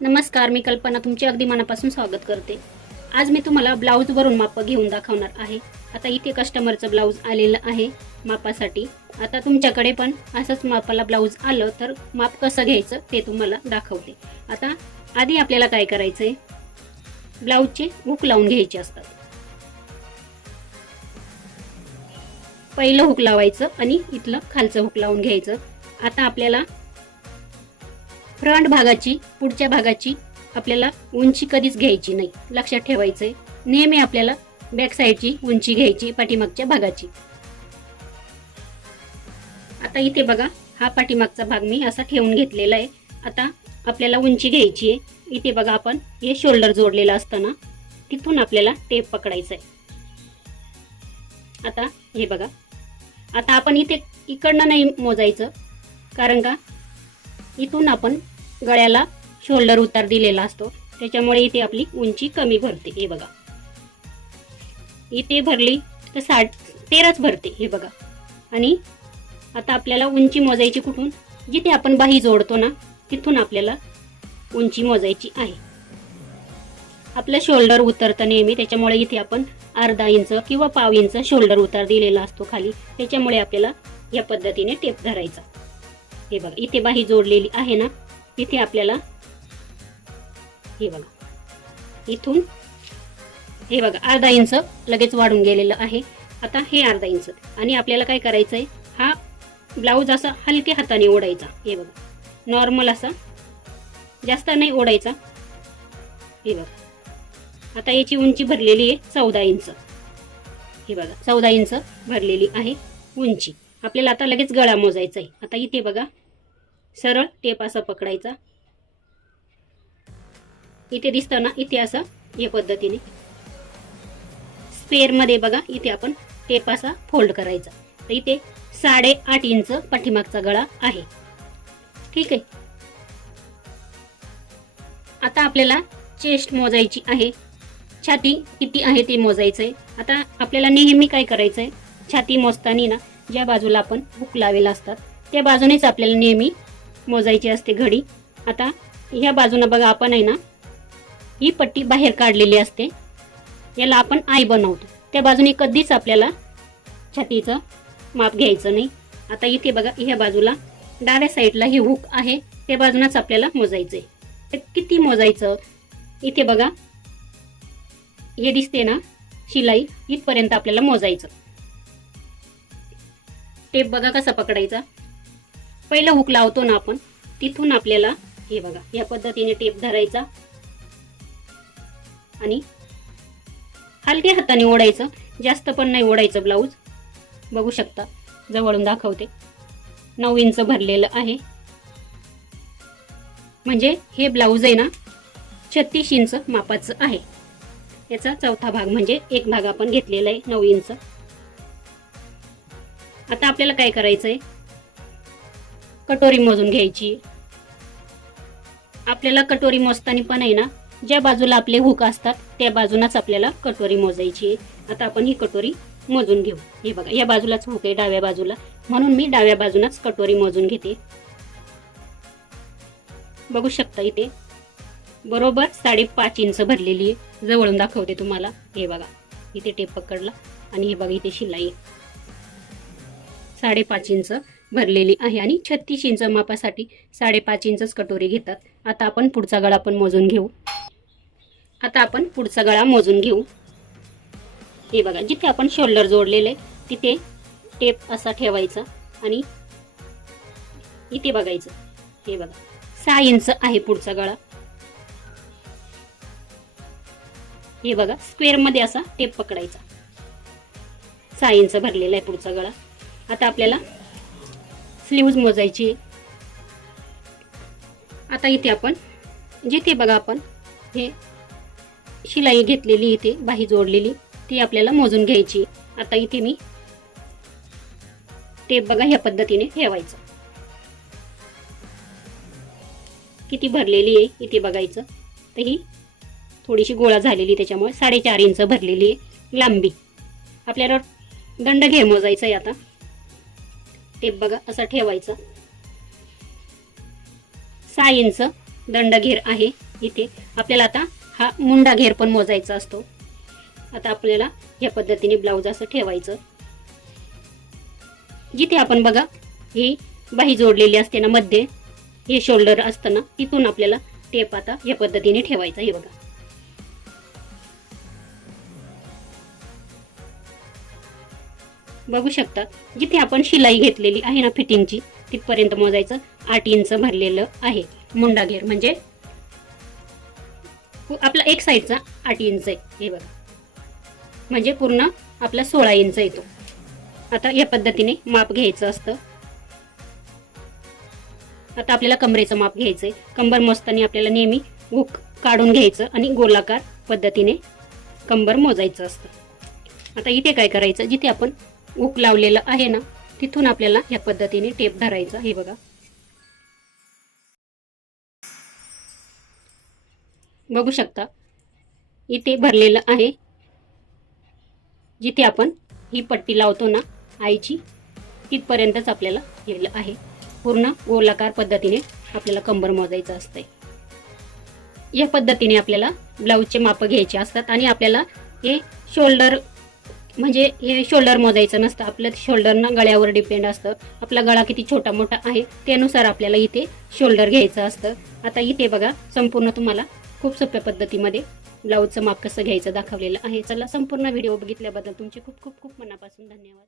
नमस्कार मी कल्पना तुमचे अगदी मनापासून स्वागत करते. आज मी तुम्हाला ब्लाऊजवरून माप घेऊन दाखवणार आहे. आता इथे कस्टमरचं ब्लाऊज आलेलं आहे मापासाठी. आता तुमच्याकडे पण असंच मापाला ब्लाऊज आलं तर माप कसं घ्यायचं ते तुम्हाला दाखवते. आता आधी आपल्याला काय करायचं आहे ब्लाऊजचे हुक लावून घ्यायचे असतात. पहिलं हुक लावायचं आणि इथलं खालचं हुक लावून घ्यायचं. आता आपल्याला फ्रंट भागाची पुढच्या भागाची आपल्याला उंची कधीच घ्यायची नाही. लक्षात ठेवायचं आहे नेहमी आपल्याला बॅक साईडची उंची घ्यायची पाठीमागच्या भागाची. आता इथे बघा हा पाठीमागचा भाग मी असा ठेवून घेतलेला आहे. आता आपल्याला उंची घ्यायची आहे. इथे बघा आपण हे शोल्डर जोडलेलं असताना तिथून आपल्याला टेप पकडायचं आहे आता हे बघा. आता आपण इथे इकडनं नाही मोजायचं. कारण का? इथून आपण गळ्याला शोल्डर उतार दिलेला असतो. त्याच्यामुळे इथे आपली उंची कमी भरते. हे बघा. इथे भरली तर साठ तेराच भरते. हे बघा. आणि आता आपल्याला उंची मोजायची कुठून? जिथे आपण बाही जोडतो ना तिथून आपल्याला उंची मोजायची आहे. आपलं शोल्डर उतरतं नेहमी. त्याच्यामुळे इथे आपण अर्धा इंच किंवा पाव इंच शोल्डर उतार दिलेला असतो खाली. त्याच्यामुळे आपल्याला या पद्धतीने टेप धरायचा. हे बघा इथे बाही जोडलेली आहे ना तिथे आपल्याला हे बघा इथून हे बघा अर्धा इंच लगेच वाढून गेलेलं आहे. आता हे अर्धा इंच. आणि आपल्याला काय करायचं आहे हा ब्लाऊज असा हलक्या हाताने ओढायचा हे बघा. नॉर्मल असा जास्त नाही ओढायचा. हे बघा. आता याची उंची भरलेली आहे चौदा इंच. हे बघा चौदा इंच भरलेली आहे उंची. आपल्याला आता लगेच गळा मोजायचा आहे आता इथे बघा. सरळ टेप असा पकडायचा. इथे दिसतं ना इथे असं या पद्धतीने. स्पेअरमध्ये बघा इथे आपण टेप असा फोल्ड करायचा. तर इथे साडेआठ इंच पाठीमागचा गळा आहे. ठीक? आहे आता आपल्याला चेस्ट मोजायची आहे. छाती किती आहे ते मोजायचं आहे आता आपल्याला नेहमी काय करायचं आहे छाती मोजताना ना ज्या बाजूला आपण हुक लावेला असतात त्या बाजूनेच आपल्याला नेहमी मोजायची असते घडी. आता ह्या बाजूनं बघा आपण आहे ना ही पट्टी बाहेर काढलेली असते. याला आपण आय बनवतो. त्या बाजूने कधीच आपल्याला छातीचं माप घ्यायचं नाही. आता इथे बघा ह्या बाजूला डाव्या साईडला हे हुक आहे त्या बाजूनच आपल्याला मोजायचं आहे तर किती मोजायचं? इथे बघा हे दिसते ना शिलाई इथपर्यंत आपल्याला मोजायचं. टेप बघा कसा पकडायचा. पहिला हुक लावतो ना आपण तिथून आपल्याला हे बघा या पद्धतीने टेप धरायचा. आणि हलक्या हाताने ओढायचं जास्त पण नाही ओढायचं ब्लाऊज बघू शकता जवळून दाखवते. नऊ इंच भरलेलं आहे. म्हणजे हे ब्लाऊज आहे ना छत्तीस इंच मापाचं आहे. याचा चौथा भाग म्हणजे एक भाग आपण घेतलेला आहे नऊ इंच आता आपल्याला काय करायचं आहे कटोरी मोजून घ्यायची. आपल्याला कटोरी मोजताना पण आहे ना ज्या बाजूला आपले हुक असतात त्या बाजूनच आपल्याला कटोरी मोजायची आहे. आता आपण ही कटोरी मोजून घेऊ. हे बघा या बाजूलाच हुक आहे डाव्या बाजूला. म्हणून मी डाव्या बाजूनच कटोरी मोजून घेते. बघू शकता इथे बरोबर साडेपाच इंच भरलेली आहे. जवळून दाखवते तुम्हाला. हे बघा इथे टेप पकडला. आणि हे बघा इथे शिलाई साडेपाच इंच भरलेली आहे आणि छत्तीस इंच मापासाठी साडेपाच इंचच कटोरी घेतात. आता आपण पुढचा गळा पण मोजून घेऊ. आता आपण पुढचा गळा मोजून घेऊ. हे बघा जिथे आपण शोल्डर जोडलेले तिथे टेप असा ठेवायचा आणि इथे बघायचं. हे बघा सहा इंच आहे पुढचा गळा. हे बघा स्क्वेअरमध्ये असा टेप पकडायचा. सहा इंच भरलेला आहे पुढचा गळा. आता आपल्याला स्लीव्ज मोजायची आता इथे आपण जिथे बघा आपण हे शिलाई घेतलेली इथे बाही जोडलेली ती आपल्याला मोजून घ्यायची आता इथे मी टेप बघा ह्या पद्धतीने ठेवायचं. किती भरलेली आहे इथे बघायचं. तर ही थोडीशी गोळा झालेली त्याच्यामुळे साडेचार इंच भरलेली आहे लांबी. आपल्याला दंड घे मोजायचा आहे आता. टेप बघा असा ठेवायचा. सहा इंच दंडघेर आहे इथे. आपल्याला आता हा मुंडा घेर पण मोजायचा असतो. आता आपल्याला या पद्धतीने ब्लाऊज असं ठेवायचं. जिथे आपण बघा ही बाही जोडलेली असते ना मध्ये हे शोल्डर असतं ना तिथून आपल्याला टेप आता या पद्धतीने ठेवायचा हे बघा. बघू शकता. जिथे आपण शिलाई घेतलेली आहे ना फिटिंगची तिथपर्यंत मोजायचं. आठ इंच भरलेलं आहे. मुंडा घेर म्हणजे हो, आपला एक साईडचा आठ इंच आहे. हे बघा. म्हणजे पूर्ण आपला सोळा इंच येतो. आता या पद्धतीने माप घ्यायचं असतं. आता आपल्याला कमरेचं माप घ्यायचंय. कंबर मोजताना आपल्याला नेहमी हुक काढून घ्यायचं आणि गोलाकार पद्धतीने कंबर मोजायचं असतं. आता इथे काय करायचं? जिथे आपण उक लावलेलं आहे ना तिथून आपल्याला या पद्धतीने टेप धरायचा हे बघा. बघू शकता इथे भरलेलं आहे. जिथे आपण ही पट्टी लावतो ना आईची तिथपर्यंतच आपल्याला गेलं आहे. पूर्ण गोलाकार पद्धतीने आपल्याला कंबर मोजायचं असतंय. या पद्धतीने आपल्याला ब्लाऊजचे मापं घ्यायचे असतात आणि आपल्याला हे शोल्डर म्हणजे हे शोल्डर मोजायचं नसतं. आपलं शोल्डरनं गळ्यावर डिपेंड असतं. आपला गळा किती छोटा मोठा आहे त्यानुसार आपल्याला इथे शोल्डर घ्यायचं असतं. आता इथे बघा संपूर्ण तुम्हाला खूप सोप्या पद्धतीमध्ये ब्लाऊजचं माप कसं घ्यायचं दाखवलेलं आहे. चला संपूर्ण व्हिडिओ बघितल्याबद्दल तुमचे खूप खूप खूप मनापासून धन्यवाद.